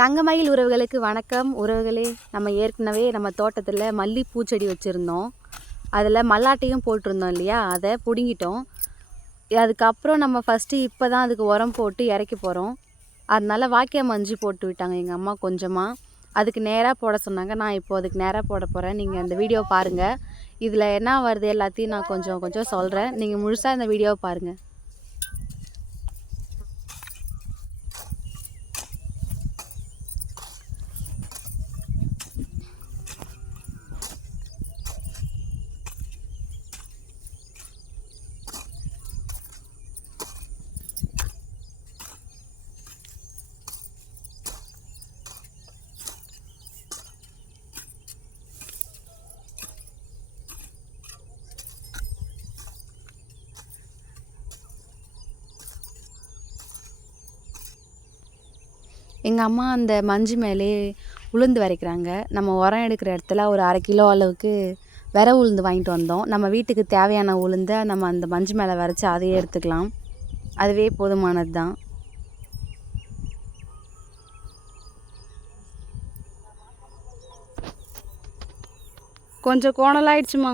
தங்கமயில் உறவுகளுக்கு வணக்கம். உறவுகளே நம்ம ஏற்கனவே நம்ம தோட்டத்தில் மல்லி பூச்செடி வச்சுருந்தோம். அதில் மல்லாட்டையும் போட்டிருந்தோம் இல்லையா? அதை பிடுங்கிட்டோம். அதுக்கப்புறம் நம்ம ஃபஸ்ட்டு இப்போ தான் அதுக்கு உரம் போட்டு இறக்கி போகிறோம் அதனால வாக்கிய மஞ்சு போட்டு விட்டாங்க எங்கள் அம்மா கொஞ்சமாக அதுக்கு நேராக போட சொன்னாங்க. நான் இப்போ அதுக்கு நேராக போட போகிறேன் நீங்கள் அந்த வீடியோ பாருங்கள் இதில் என்ன வருது எல்லாத்தையும் நான் கொஞ்சம் கொஞ்சம் சொல்கிறேன் நீங்கள் முழுசாக இந்த வீடியோவை பாருங்கள் எங்கள் அம்மா அந்த மஞ்சு மேலே உளுந்து விதைக்கிறாங்க நம்ம உரம் எடுக்கிற இடத்துல ஒரு அரை கிலோ அளவுக்கு விர உளுந்து வாங்கிட்டு வந்தோம். நம்ம வீட்டுக்கு தேவையான உளுந்தை நம்ம அந்த மஞ்சு மேலே வரைச்சி அதையே எடுத்துக்கலாம். அதுவே போதுமானது தான் கொஞ்சம் கோணலாயிடுச்சுமா?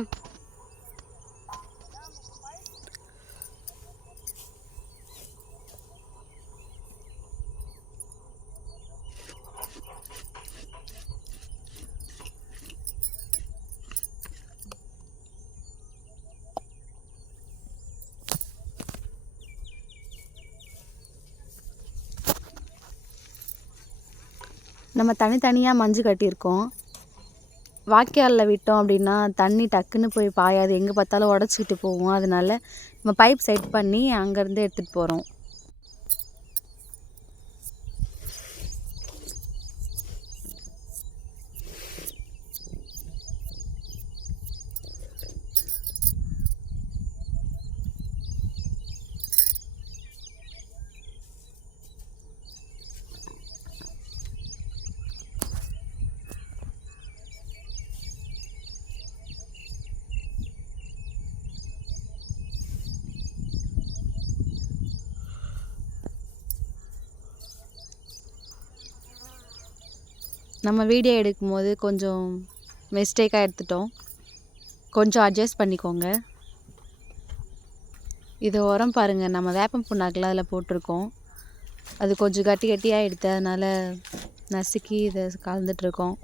நம்ம தனித்தனியாக மஞ்சு கட்டியிருக்கோம். வாய்க்காலில் விட்டோம் அப்படின்னா தண்ணி டக்குன்னு போய் பாயாது. எங்கே பார்த்தாலும் உடச்சிக்கிட்டு போகும். அதனால நம்ம பைப் செட் பண்ணி அங்கேருந்து எடுத்துகிட்டு போகிறோம் நம்ம வீடியோ எடுக்கும்போது கொஞ்சம் மிஸ்டேக்காக எடுத்துட்டோம். கொஞ்சம் அட்ஜஸ்ட் பண்ணிக்கோங்க. இது உரம் பாருங்கள் நம்ம வேப்பம் புண்ணாக்கெலாம் அதில் போட்டிருக்கோம். அது கொஞ்சம் கட்டி கட்டியாக எடுத்து அதனால் நசுக்கி இதை கலந்துட்ருக்கோம்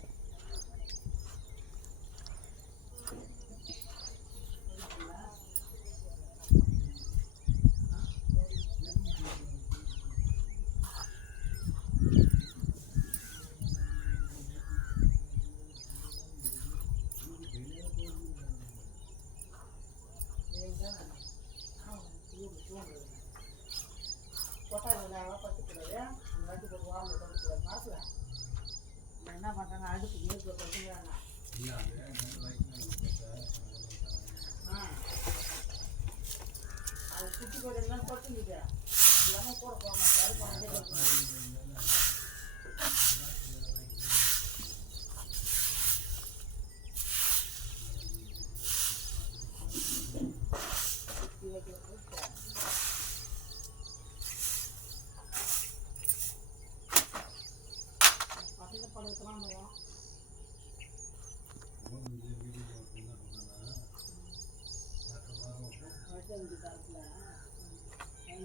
ரெண்டு ஒரு வாரம் மறக்கல என்ன பண்ணுறாங்க அடுப்பு நீருக்கு பண்ணுறாங்க ஆ அது குட்டி கொடையெல்லாம் கொட்டி நிற்கிறேன் எல்லாமே கூட போங்க கருப்பாண்டே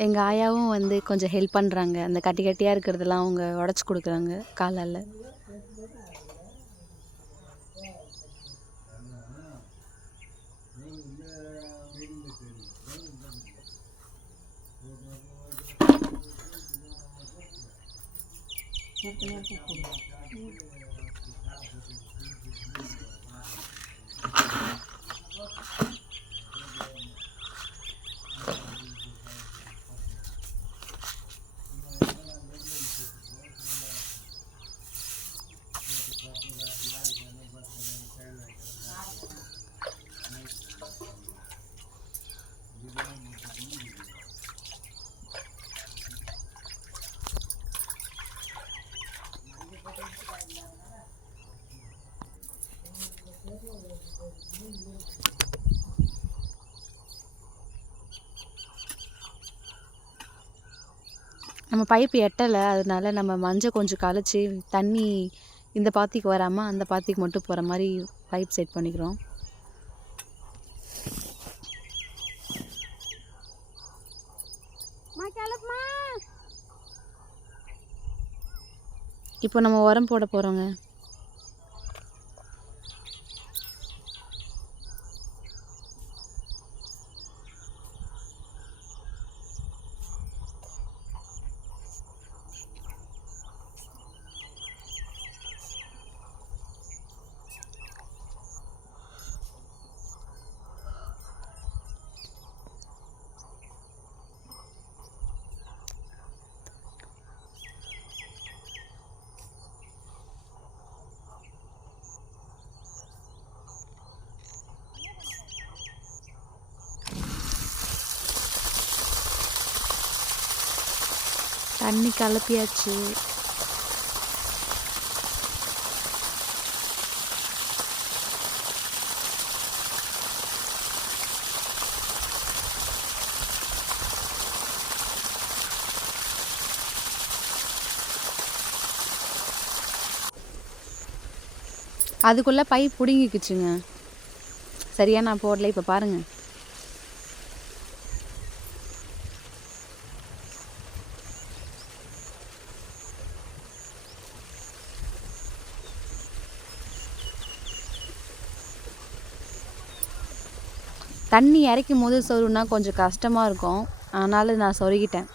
எங்கள் ஆயாவும் வந்து கொஞ்சம் ஹெல்ப் பண்ணுறாங்க அந்த கட்டி கட்டியாக இருக்கிறதெல்லாம் அவங்க உடச்சி கொடுக்குறாங்க காலால் Thank. நம்ம பைப்பு எட்டலை அதனால நம்ம மஞ்சள் கொஞ்சம் கலைச்சி தண்ணி இந்த பாத்திக்கு வராமல் அந்த பாத்திக்கு மட்டும் போகிற மாதிரி பைப் செட் பண்ணிக்கிறோம். இப்போ நம்ம உரம் போட போகிறோங்க தண்ணி கலப்பியாச்சு. அதுக்குள்ளே பை பிடுங்கிக்குச்சுங்க. சரியாக நான் போடல இப்போ பாருங்கள் தண்ணி இறைக்கும் போது சொருன்னா கொஞ்சம் கஷ்டமாக இருக்கும் அதனால் நான் சொருகிட்டேன்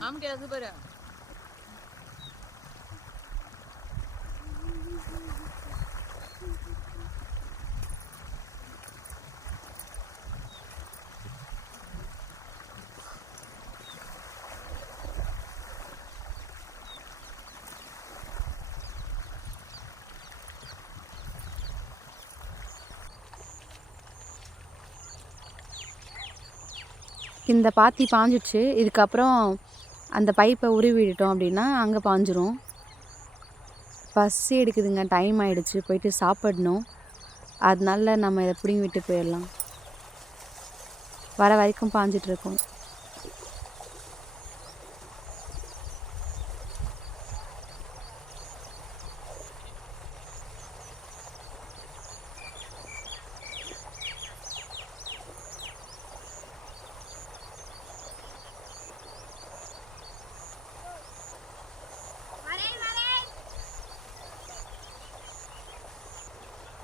ஆமாட்டி அது better. இந்த பாத்தி பாஞ்சிடுச்சு இதுக்கப்புறம் அந்த பைப்பை உருவிட்டோம் அப்படின்னா அங்கே பாஞ்சிரும். பசி எடுக்குதுங்க. டைம் ஆகிடுச்சு போயிட்டு சாப்பிடணும். அதனால நம்ம இதை பிடிங்கி விட்டு போயிடலாம். வர வரைக்கும் பாஞ்சிட்டு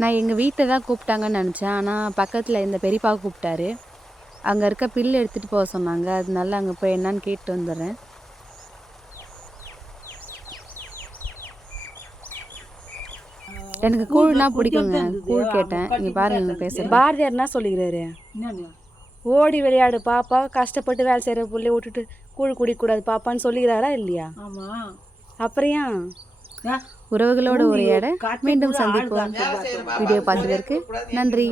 நான் எங்கள் வீட்டில் தான் கூப்பிட்டாங்கன்னு நினச்சேன். ஆனால் பக்கத்தில் இந்த பெரியப்பா கூப்பிட்டாரு. அங்கே இருக்க பில்லு எடுத்துகிட்டு போக சொன்னாங்க. அதனால அங்கே போய் என்னன்னு கேட்டு வந்துடுறேன். எனக்கு கூழ்னா பிடிக்குங்க. கூழ் கேட்டேன். இங்கே பாருங்க இங்கே பேசுகிறேன் பாரதியார் என்ன சொல்லிக்கிறாரு? ஓடி விளையாடு பாப்பா. கஷ்டப்பட்டு வேலை செய்கிற புள்ளை விட்டுட்டு கூழ் குடிக்கக்கூடாது பாப்பான்னு சொல்லிக்கிறாரா இல்லையா? ஆமா. அப்புறம் ஏன்? உறவுகளோட உரையாட மீண்டும் சந்திப்போம். வீடியோ பார்த்துருக்கு நன்றி.